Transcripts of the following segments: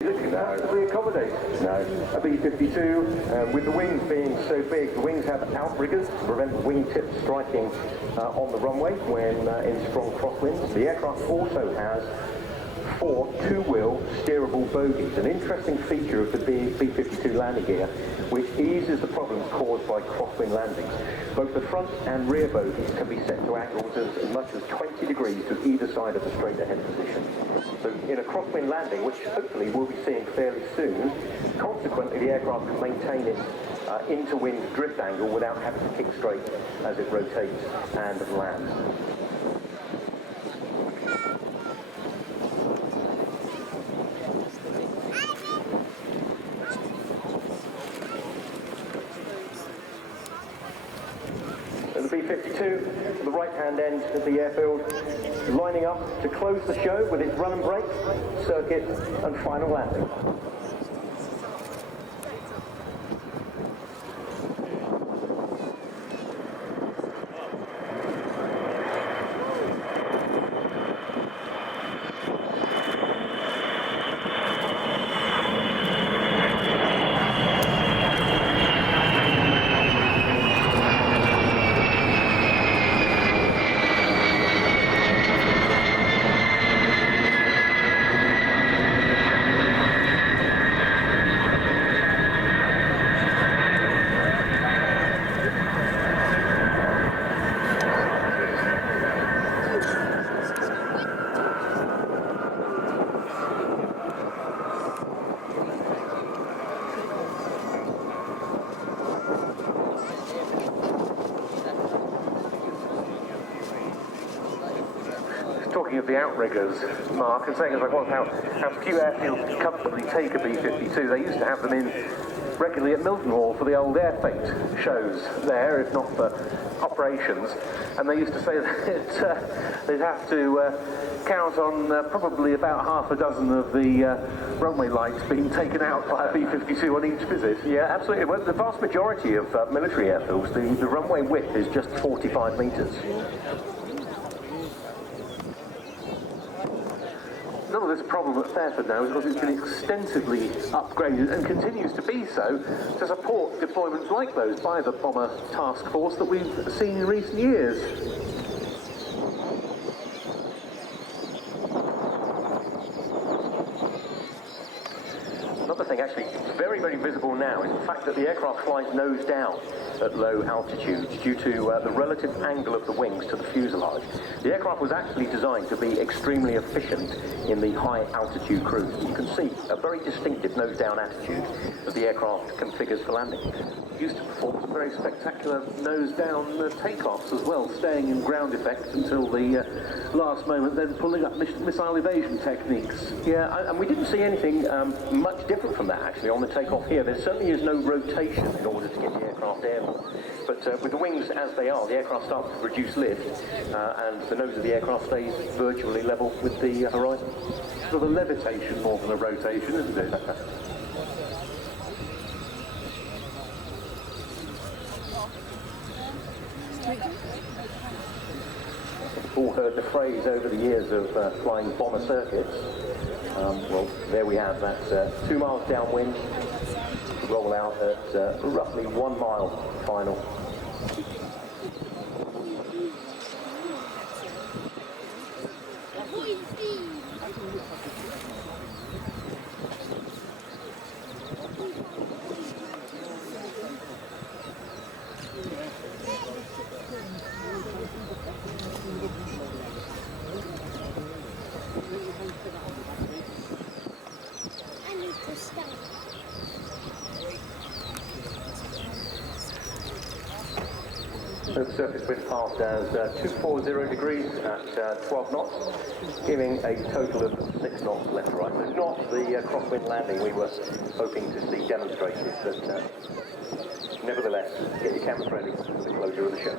Comfortably accommodated. Now, a B52, with the wings being so big, the wings have outriggers to prevent the wingtips striking on the runway when in strong crosswinds. The aircraft also has 4 two-wheel steerable bogies, an interesting feature of the B52 landing gear, which eases the problems caused by crosswind landings. Both the front and rear bogies can be set to angles as much as 20 degrees to either side of the straight ahead position. So in a crosswind landing, which hopefully we'll be seeing fairly soon, consequently the aircraft can maintain its into-wind drift angle without having to kick straight as it rotates and lands. The B52, the right-hand end of the airfield, lining up to close the show with its run and brake, circuit and final landing. Talking of the outriggers, Mark, and saying as I was how few airfields can comfortably take a B52. They used to have them in regularly at Milton Hall for the old Air Fate shows there, if not for operations. And they used to say that they'd have to count on probably about half a dozen of the runway lights being taken out by a B52 on each visit. Yeah, absolutely. Well, the vast majority of military airfields, the runway width is just 45 metres. None of this problem at Fairford now is because it's been extensively upgraded and continues to be so to support deployments like those by the Bomber Task Force that we've seen in recent years. Another thing actually very, very visible now is the fact that the aircraft flies nose down at low altitudes due to the relative angle of the wings to the fuselage. The aircraft was actually designed to be extremely efficient in the high altitude cruise. You can see a very distinctive nose down attitude that the aircraft configures for landing. It used to perform some very spectacular nose down takeoffs as well, staying in ground effect until the last moment, then pulling up missile evasion techniques. Yeah, and we didn't see anything much different from that actually on the takeoff here. There certainly is no rotation in order to get the aircraft airborne. But with the wings as they are, the aircraft starts to reduce lift and the nose of the aircraft stays virtually level with the horizon. Sort of a levitation more than a rotation, isn't it? We've all heard the phrase over the years of flying bomber circuits. Well, there we have that 2 miles downwind, roll out at roughly 1 mile final. So the surface wind passed as 240 degrees at 12 knots, giving a total of 6 knots left to right. So not the crosswind landing we were hoping to see demonstrated, but nevertheless, get your cameras ready for the closure of the show.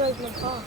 drove my car.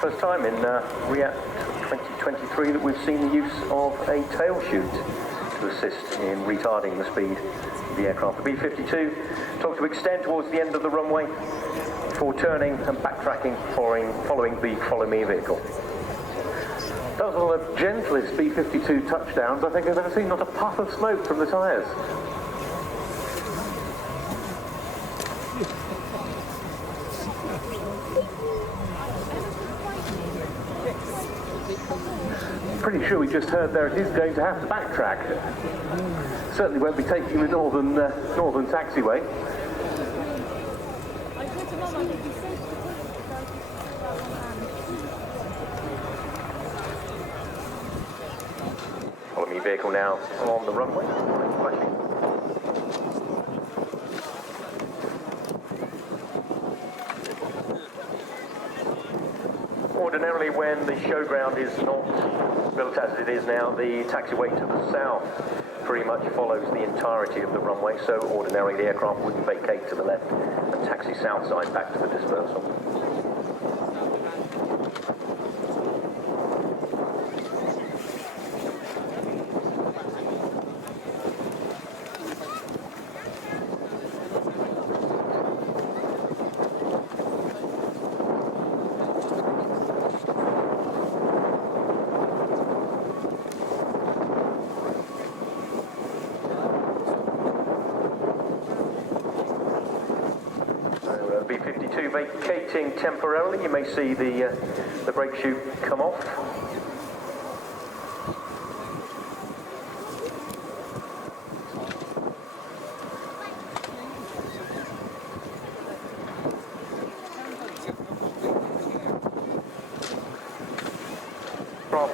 First time in RIAT 2023 that we've seen the use of a tail chute to assist in retarding the speed of the aircraft. The B52 talked to extend towards the end of the runway before turning and backtracking following the Follow Me vehicle. That was one of the gentlest B52 touchdowns I think I've ever seen. Not a puff of smoke from the tyres. Pretty sure we just heard there it is going to have to backtrack. Certainly won't be taking the northern taxiway. Follow Me vehicle now on the runway. Flashing. Ordinarily, when the showground is not built as it is now, the taxiway to the south pretty much follows the entirety of the runway, so ordinarily the aircraft would vacate to the left and taxi south side back to the dispersal. B52 vacating temporarily. You may see the brake chute come off.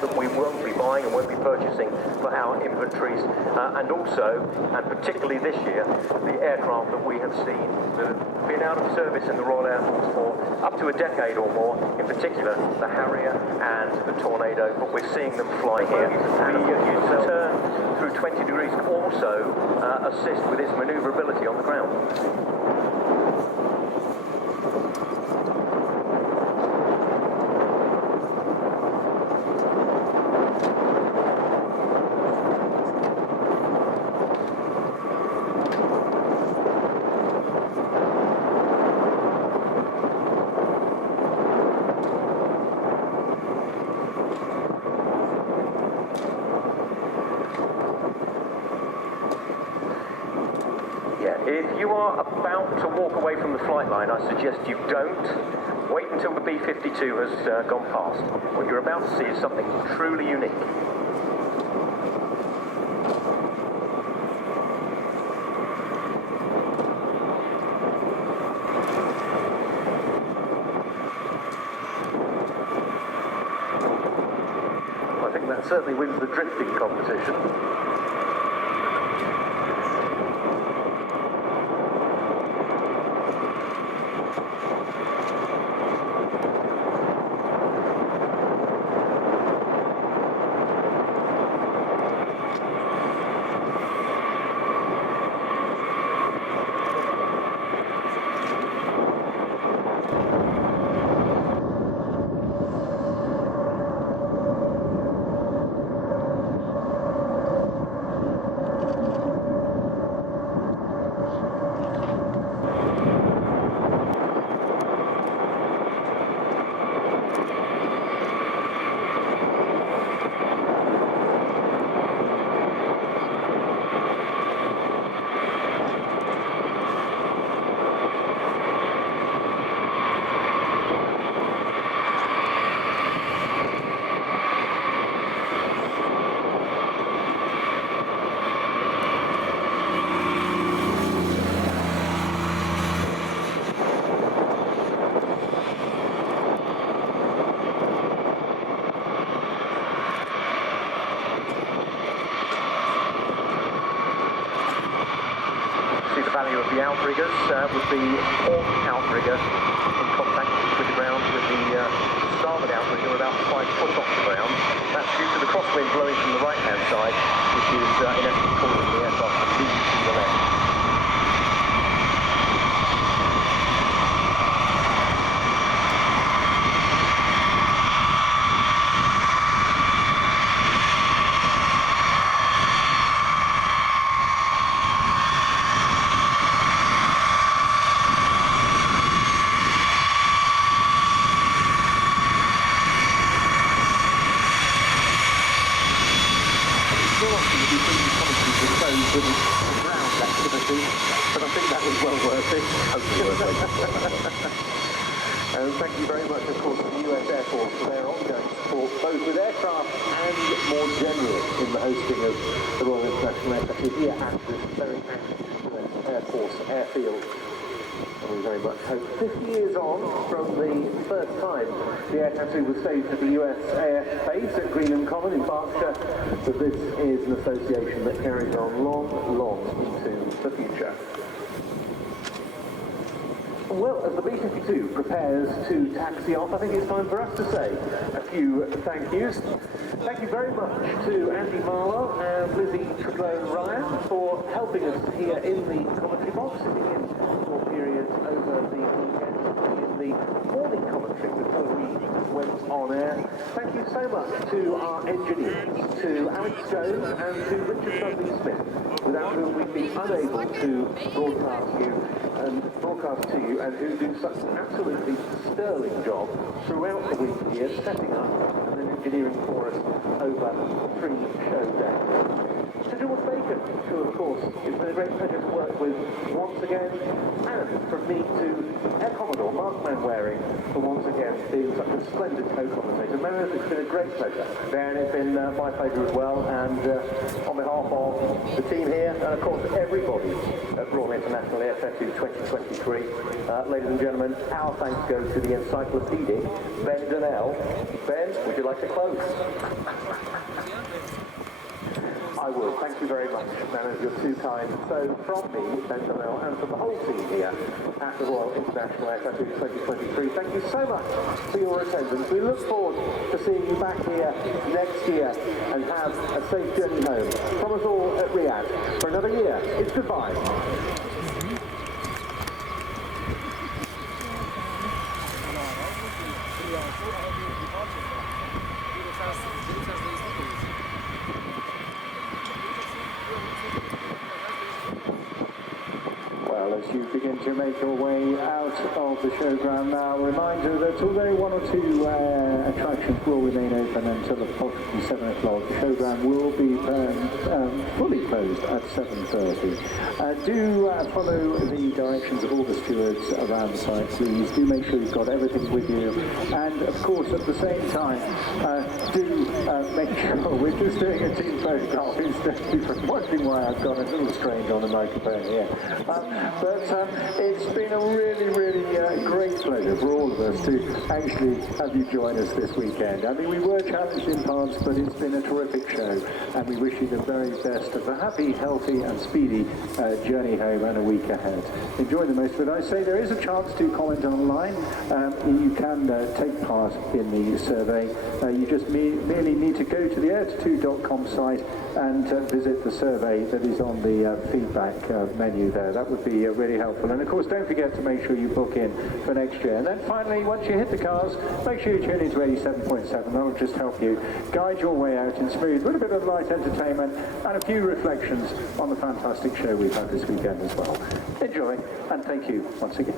That we won't be buying and won't be purchasing for our inventories, and also, and particularly this year, the aircraft that we have seen that have been out of service in the Royal Air Force for up to a decade or more, in particular the Harrier and the Tornado, but we're seeing them fly here. And the turn through 20 degrees can also assist with its manoeuvrability on the ground. If you are about to walk away from the flight line, I suggest you don't. Wait until the B52 has gone past. What you're about to see is something truly unique. I think that certainly wins the drifting competition. outriggers, with the port outrigger in contact with the ground, with the starboard outrigger about 5 foot off the ground. That's due to the crosswind blowing from the right-hand side, which is in essence causing the aircraft to lean to the left. But I think that was well worth it. And thank you very much, of course, to the US Air Force for their ongoing support, both with aircraft and more generally in the hosting of the Royal International Aircraft here at this very active US Air Force airfield. And we very much hope 50 years on from the first time the Air Tattoo was staged at the US Air Base at Greenham Common in Berkshire, that this is an association that carries on long, long into the future. Well, as the B52 prepares to taxi off, I think it's time for us to say a few thank yous. Thank you very much to Andy Marlowe and Lizzie Trudlone-Ryan for helping us here in the commentary box, sitting in for periods over the weekend, in the morning commentary before we went on air. Thank you so much to our engineers, to Alex Jones and to Richard Dudley-Smith, without whom we'd be unable to broadcast to you, and who do such an absolutely sterling job throughout the week here, setting up and then engineering for us over 3 show days. To George Bacon, who of course it's been a great pleasure to work with once again, and from me to Air Commodore Mark Manwaring for once again being such a splendid co-commentator. Man, it's been a great pleasure. Darren, it's been my pleasure as well, and on behalf of the team here, and of course everybody at Royal International Air Tattoo 2023, ladies and gentlemen, our thanks go to the encyclopedic Ben Donnell. Ben, would you like to close? I will. Thank you very much, man, you're too kind. So from me, Ben Donnell, and from the whole team here at the Royal International Air Tattoo 2023, thank you so much for your attendance. We look forward to seeing you back here next year, and have a safe journey home. From us all at RIAT, for another year, it's goodbye. As you begin to make your way out of the showground now, a reminder that although 1 or 2 attractions will remain open until approximately 7 o'clock, the showground will be fully closed at 7:30. Do follow the directions of all the stewards around the site, please. Do make sure you've got everything with you, and of course at the same time do make sure we're just doing a team photograph instead of wondering why I've got a little strange on the microphone here. But it's been a really, really great pleasure for all of us to actually have you join us this weekend. I mean, we were challenged in parts, but it's been a terrific show, and we wish you the very best of a happy, healthy and speedy journey home and a week ahead. Enjoy the most of it. I say there is a chance to comment online. You can take part in the survey. You just merely need to go to the air2.com site and visit the survey that is on the feedback menu there. That would be really helpful. And of course, don't forget to make sure you book in for next year. And then finally, once you hit the cars, make sure you tune into 87.7. That will just help you guide your way out in smooth, with a bit of light entertainment and a few reflections on the fantastic show we've had this weekend as well. Enjoy, and thank you once again.